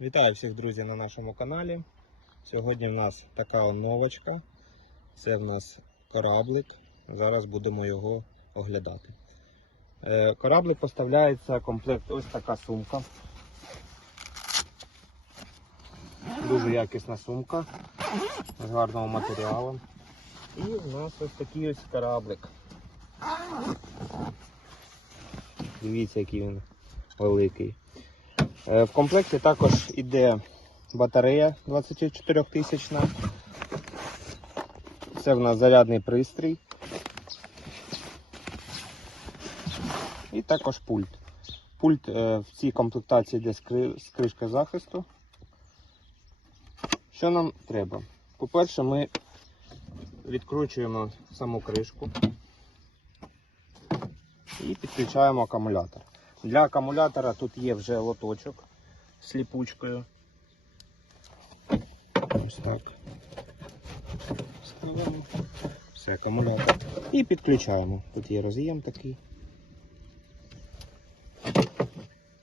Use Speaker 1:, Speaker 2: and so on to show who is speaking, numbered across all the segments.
Speaker 1: Вітаю всіх друзів на нашому каналі. Сьогодні в нас така оновочка. Це в нас кораблик. Зараз будемо його оглядати. Е, Кораблик поставляється комплект ось така сумка. Дуже якісна сумка з гарного матеріалу. І в нас ось такий ось кораблик. Дивіться, який він великий. Е, В комплекті також йде батарея 24 тисячна. Це в нас зарядний пристрій. І також пульт. Пульт е, в цій комплектації йде з кришки захисту. Що нам треба? По-перше, ми відкручуємо саму кришку і підключаємо акумулятор. Для акумулятора тут є вже лоточок з ліпучкою. Ось так. Ставимо. Все, акумулятор. І підключаємо. Тут є роз'єм такий.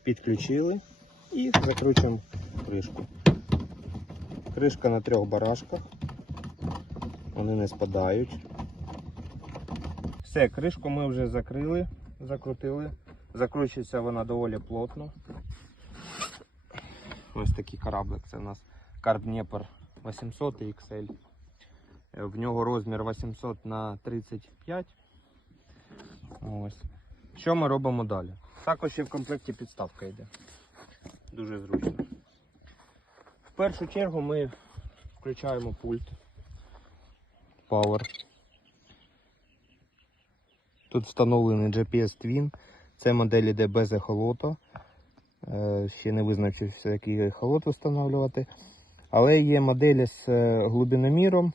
Speaker 1: Підключили і закручуємо кришку. Кришка на трьох барашках. Вони не спадають. Все, кришку ми вже закрили, закрутили. Закручується вона доволі плотно. Ось такий кораблик. Це у нас Карп Дніпр 800 XL. В нього розмір 800 на 35. Ось. Що ми робимо далі? Також ще в комплекті підставка йде. Дуже зручно. В першу чергу ми включаємо пульт. Power. Тут встановлений GPS Twin. Це модель іде без ехолоту. Е, Ще не визначився, який ехолот встановлювати. Але є моделі з е, глибиноміром,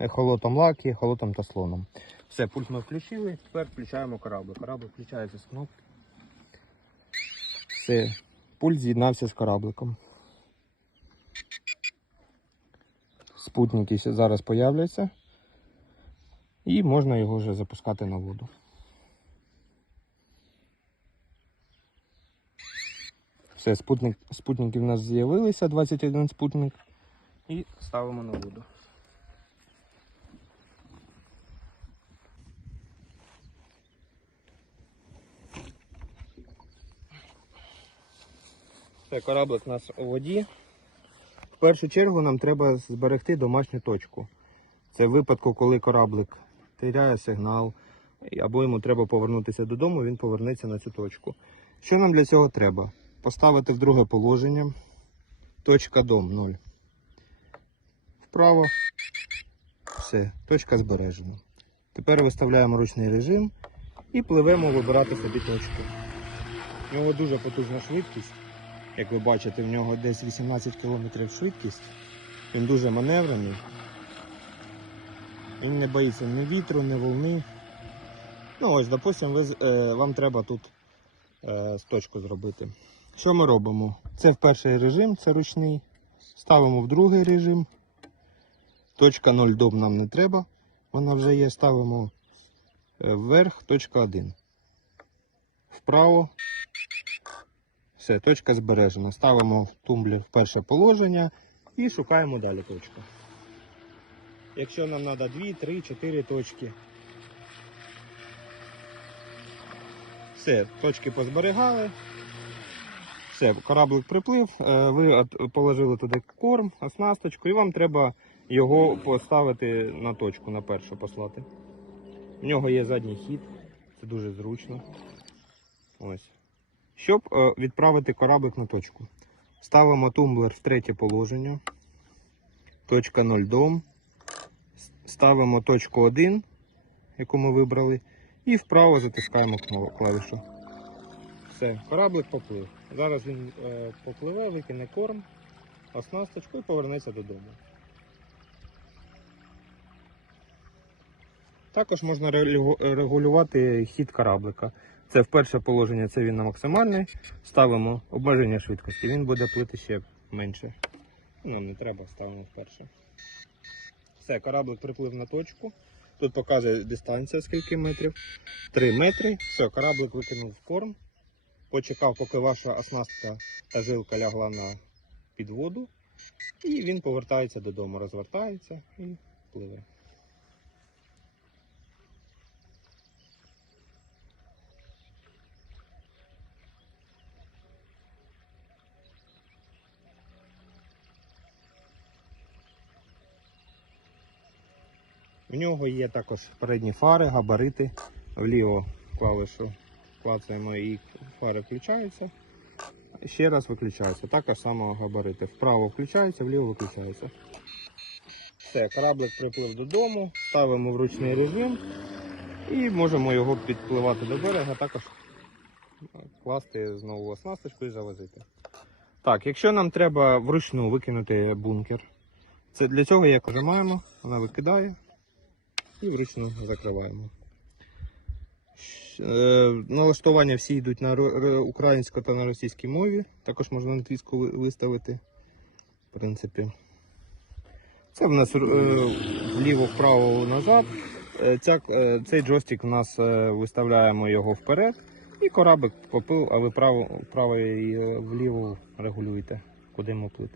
Speaker 1: ехолотом лакі, ехолотом та слоном. Все, пульт ми включили, тепер включаємо корабль. Корабль включається з кнопки. Все, пульт з'єднався з корабликом. Спутники зараз появляться. І можна його вже запускати на воду. Все, спутник, спутники в нас з'явилися, 21 спутник. І ставимо на воду. Все, кораблик у нас у воді. В першу чергу нам треба зберегти домашню точку. Це в випадку, коли кораблик теряє сигнал, або йому треба повернутися додому, він повернеться на цю точку. Що нам для цього треба? Поставити в друге положення. Точка дом 0. Вправо. Все, точка збережена. Тепер виставляємо ручний режим і пливемо вибирати собі точку. У нього дуже потужна швидкість. Як ви бачите, в нього десь 18 км швидкість. Він дуже маневрений. Він не боїться ні вітру, ні волни. Ну ось, допустимо, ви, е, вам треба тут е, точку зробити. Що ми робимо? Це в перший режим, це ручний. Ставимо в другий режим. Точка 0 дом нам не треба. Вона вже є. Ставимо е, вверх, точка 1. Вправо. Все, точка збережена. Ставимо тумблер в перше положення і шукаємо далі точку. Якщо нам треба 2, 3, 4 точки. Все, точки позберігали. Все, кораблик приплив, е, ви положили туди корм, оснасточку, і вам треба його поставити на точку, на першу послати. В нього є задній хід, це дуже зручно. Ось. Щоб е, відправити кораблик на точку, ставимо тумблер в третє положення. Точка 0 дом. Ставимо точку 1, яку ми вибрали, і вправо затискаємо клавішу. Все, кораблик поплив. Зараз він е, попливе, викине корм, оснасточку і повернеться додому. Також можна регулювати хід кораблика. Це в перше положення, це він на максимальний. Ставимо обмеження швидкості, він буде плити ще менше. Ну, не треба, ставимо вперше. Все, кораблик приплив на точку. Тут показує дистанція скільки метрів. 3 метри. Все, кораблик викинув в корм. Почекав, поки ваша оснастка та жилка лягла на під воду, і він повертається додому, розвертається і пливе. У нього є також передні фари, габарити. Вліво клавішу клацаємо і фари включаються. Ще раз виключаються. Також само габарити. Вправо включається, вліво виключається. Все, кораблик приплив додому, ставимо в ручний режим і можемо його підпливати до берега, також класти знову оснасточку і завозити. Так, якщо нам треба вручну викинути бункер, це для цього як нажимаємо, вона викидає і вручну закриваємо. Е, Налаштування всі йдуть на ро- та на російській мові. Також можна на англійську виставити. В принципі. Це в нас е, вліво, вправо, назад. Е, Ця, цей джойстик у нас виставляємо його вперед. І кораблик поплив, а ви право, вправо і вліво регулюєте, куди йому плити.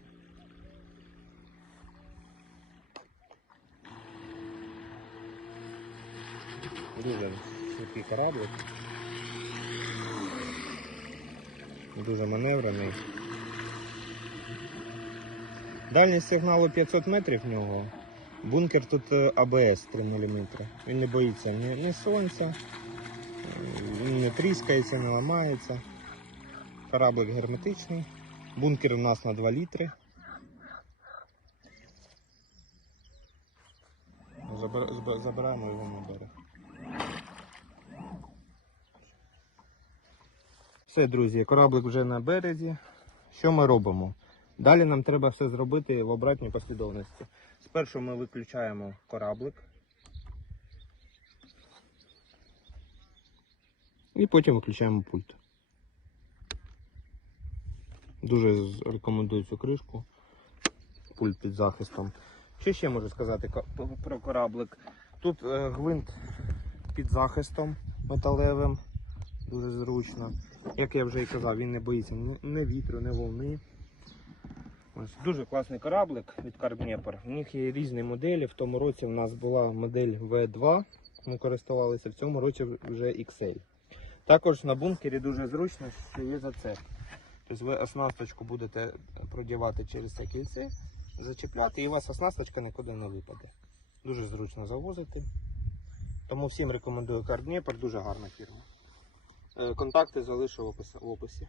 Speaker 1: Дуже швидкий кораблик. Дуже маневрений. Дальність сигналу 500 метрів в нього. Бункер тут АБС 3 мм. Він не боїться ні, ні сонця, не тріскається, не ламається. Кораблик герметичний. Бункер у нас на 2 літри. Забираємо його на берег. Все, друзі, кораблик вже на березі. Що ми робимо? Далі нам треба все зробити в обратній послідовності. Спершу ми виключаємо кораблик. І потім виключаємо пульт. Дуже рекомендую цю кришку. Пульт під захистом. Що ще можу сказати про кораблик? Тут е, гвинт під захистом металевим. Дуже зручно. Як я вже і казав, він не боїться ні, вітру, ні волни. Ось дуже класний кораблик від Карбнепер. У них є різні моделі. В тому році в нас була модель V2, ми користувалися, в цьому році вже XL. Також на бункері дуже зручно, що є зацеп. Тобто ви оснасточку будете продівати через це кільце, зачіпляти, і у вас оснасточка нікуди не випаде. Дуже зручно завозити. Тому всім рекомендую Карбнепер, дуже гарна фірма. Е, Контакти залишу в описі.